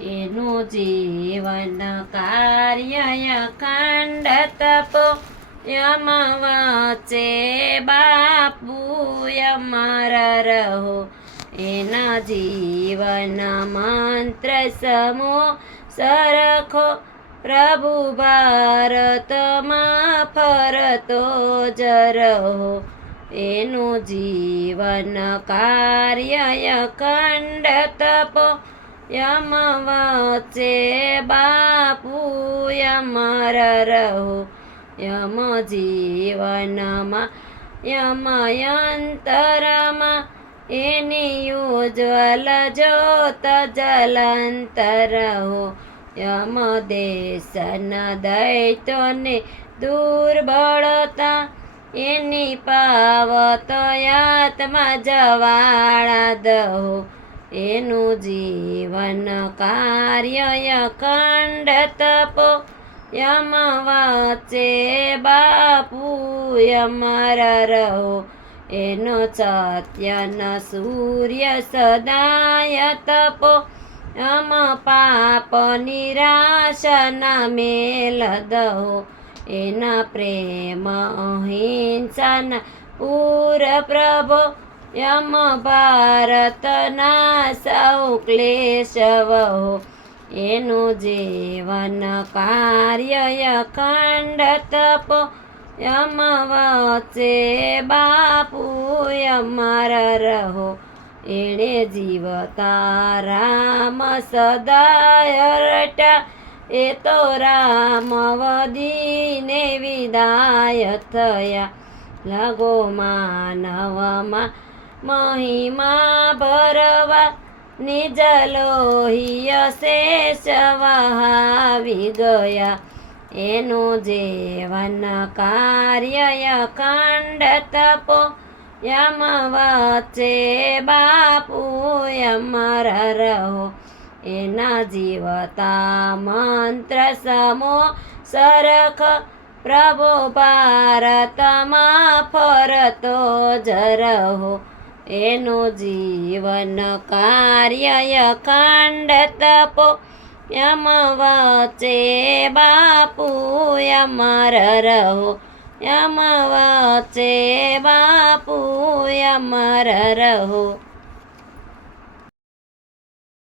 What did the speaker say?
એનું જીવન કાર્ય અખંડ તપ યમ વચે બાપુ અમારા રહો. એના જીવન મંત્ર સમો સરખો પ્રભુ ભારતમાં ફરતો જ રહો. એનું જીવન કાર્ય અખંડ તપ યમ વચે બાપુ અમારા રહો. યમ જીવનમાં યમયંતરમાં એની ઉજ્જવલ જ્યોત જલંતર હો. યમ દેશના દૈત્યોને દુર્બળતા એની પાવત આત્મા જવાળા દહો. એનું જીવન કાર્ય અખંડ તપ યમ વચે બાપુ અમારા રહો. એનો સત્યન સૂર્ય સદાય તપો યમ પાપ નિરાશના મેલ દહો. એના પ્રેમ અહિંસાના પૂર પ્રભો યમ ભારતના સૌ ક્લેશ વહો. એનું જીવન કાર્ય અખંડ તપ યમ વચે બાપુ અમારા રહો. એણે જીવતા રામ સદાય રટા એ તો રામ વદીને વિદાય થયા. લગો માનવમાં મહિમા ભરવા નિજ લોહિય શેષ વહાવી ગયા. એનું જીવન કાર્ય અખંડ તપો યમ વચે બાપુ અમારા રહો. એના જીવતા મંત્ર સમો સરખ પ્રભુ ભારતમાં ફરતો જ રહો. એનું જીવન કાર્ય અખંડ તપો યમ વચે બાપુ અમારા રહો. યમ વચે બાપુ અમારા રહો.